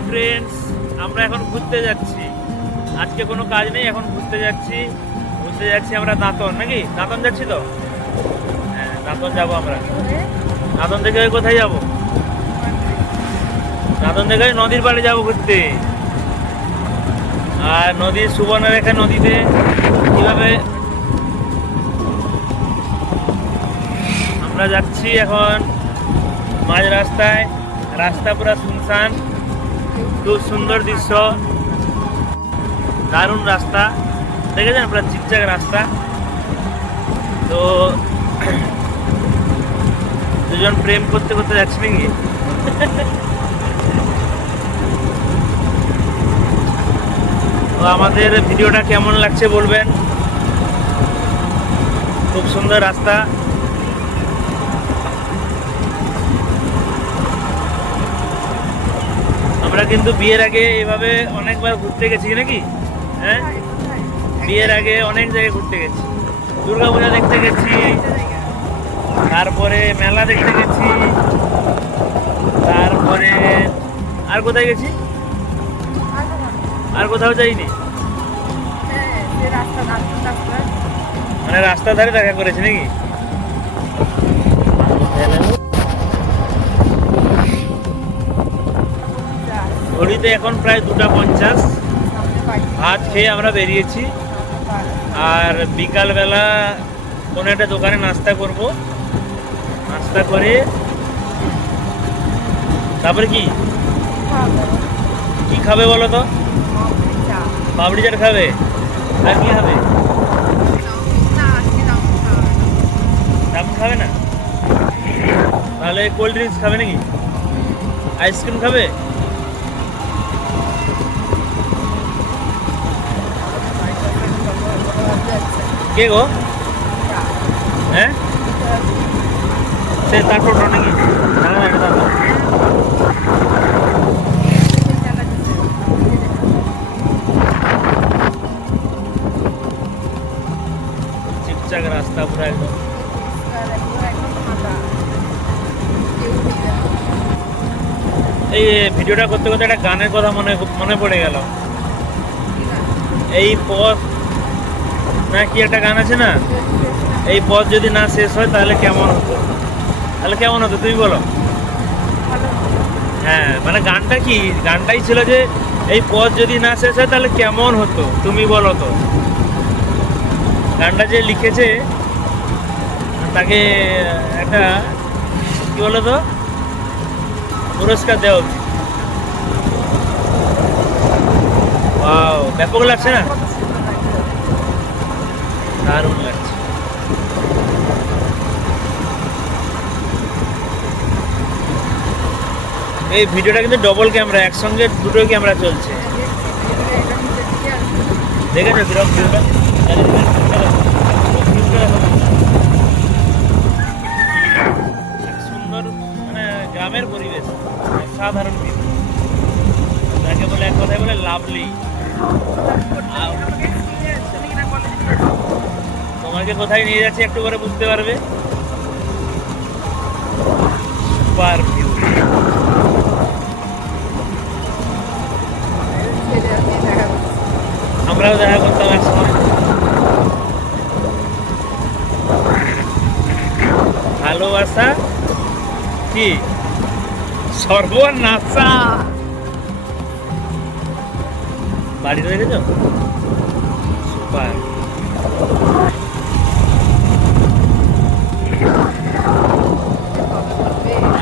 Hi friends, আমরা এখন ঘুরতে যাচ্ছি। আজকে কোনো কাজ নেই, এখন ঘুরতে যাচ্ছি আমরা দাঁতন, নাকি দাঁতন যাচ্ছি তো? হ্যাঁ, দাঁতন যাবো আমরা। দাঁতন থেকে কোথায় যাব? দাঁতন থেকে নদীর পাড়ে যাবো ঘুরতে। আর নদীর সুবর্ণরেখা নদীতে কিভাবে আমরা যাচ্ছি এখন মাঝ রাস্তায়। রাস্তা পুরো শুনশান, খুব সুন্দর দৃশ্য, দারুণ রাস্তা, দেখেছেন পুরো চিকচাক রাস্তা। তো দুজন প্রেম করতে করতে যাচ্ছি নাকি? তো আমাদের ভিডিওটা কেমন লাগছে বলবেন। খুব সুন্দর রাস্তা। আমরা কিন্তু বিয়ের আগে এভাবে অনেকবার ঘুরতে গেছি নাকি? হ্যাঁ, বিয়ের আগে অনেক জায়গায় ঘুরতে গেছি। দুর্গাপূজা দেখতে গেছি, তারপরে মেলা দেখতে গেছি, তারপরে আর কোথায় গেছি? আর কোথাও যাইনি। মানে রাস্তার ধারে দেখা করেছি নাকি? ঘড়িতে এখন প্রায় 2:50। ভাত খেয়ে আমরা বেরিয়েছি, আর বিকালবেলা কোনো একটা দোকানে নাস্তা করব। নাস্তা করে তারপরে কি কি খাবে বলো তো? পাপড়ি চাট খাবে, আর কি খাবে? খাবে না? তাহলে কোল্ড ড্রিঙ্কস খাবে নাকি? আইসক্রিম খাবে? কে গো? হ্যাঁ, সে তার টোটো নাকি? চিকচাক রাস্তা পুরো একদম। এই ভিডিওটা করতে করতে একটা গানের কথা মনে পড়ে গেল। এই পথ না কি একটা গান আছে না, এই পথ যদি না শেষ হয় তাহলে কেমন হতো? তাহলে কেমন হতো তুমি বলো? হ্যাঁ, মানে গানটা কি, গানটাই ছিল যে এই পথ যদি না শেষ হয় তাহলে কেমন হতো তুমি বলো তো। গানটা যে লিখেছে তাকে একটা কি বলো তো পুরস্কার দেওয়া উচিত। ওয়াও, ব্যাপক লাগছে না? দারুণ লাগছে। এই ভিডিওটা কিন্তু ডবল ক্যামেরা, একসঙ্গে দুটো ক্যামেরা চলছে। দেখেছো কিরকম ভিউটা? সুন্দর, মানে গ্রামের পরিবেশ, সাধারণ ভিউ, যাকে বলে এক কথায় বলে লাভলি। তোমাকে কোথায় নিয়ে যাচ্ছি একটু করে বুঝতে পারবে। Super view. আমরাও দেখা করতাম এক সময়। ভালোবাসা কি সর্বনাশা। বাড়িটা দেখেছ? Super.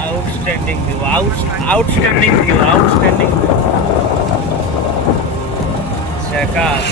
Outstanding view, outstanding view, outstanding view. ঝাকাস।